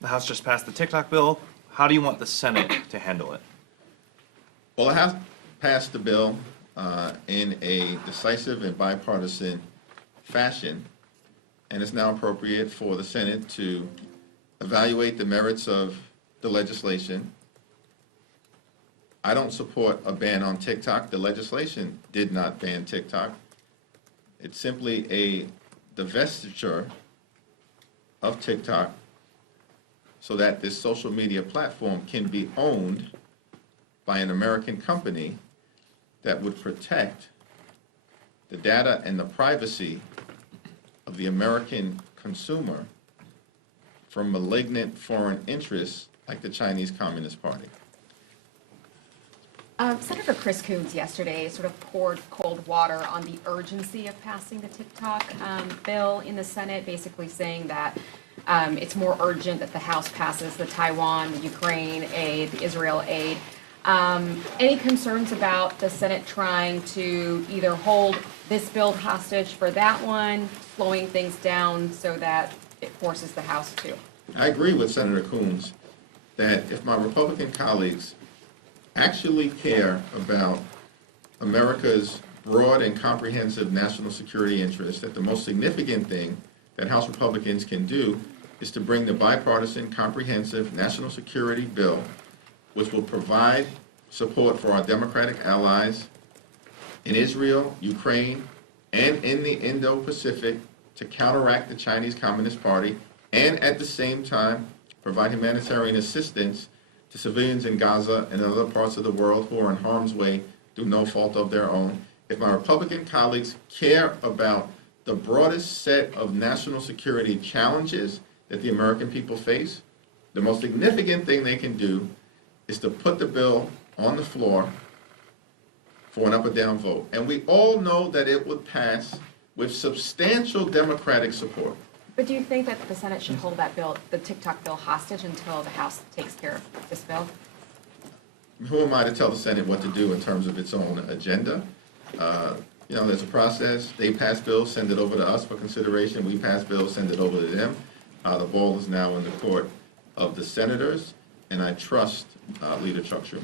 The House just passed the TikTok bill. How do you want the Senate to handle it? Well, the House passed the bill in a decisive and bipartisan fashion, and it's now appropriate for the Senate to evaluate the merits of the legislation. I don't support a ban on TikTok. The legislation did not ban TikTok. It's simply a divestiture of TikTok so that this social media platform can be owned by an American company that would protect the data and the privacy of the American consumer from malignant foreign interests like the Chinese Communist Party. Senator Chris Coons yesterday sort of poured cold water on the urgency of passing the TikTok bill in the Senate, basically saying that it's more urgent that the House passes the Taiwan, the Ukraine aid, the Israel aid. Any concerns about the Senate trying to either hold this bill hostage for that one, slowing things down so that it forces the House to? I agree with Senator Coons that if my Republican colleagues actually care about America's broad and comprehensive national security interests, that the most significant thing that House Republicans can do is to bring the bipartisan, comprehensive national security bill, which will provide support for our democratic allies in Israel, Ukraine, and in the Indo-Pacific to counteract the Chinese Communist Party, and at the same time provide humanitarian assistance to civilians in Gaza and other parts of the world who are in harm's way through no fault of their own. If my Republican colleagues care about the broadest set of national security challenges that the American people face, the most significant thing they can do is to put the bill on the floor for an up or down vote. And we all know that it would pass with substantial Democratic support. But do you think that the Senate should hold that bill, the TikTok bill, hostage until the House takes care of this bill? Who am I to tell the Senate what to do in terms of its own agenda? There's a process. They pass bills, send it over to us for consideration. We pass bills, send it over to them. The ball is now in the court of the senators, and I trust Leader Chuck Schumer.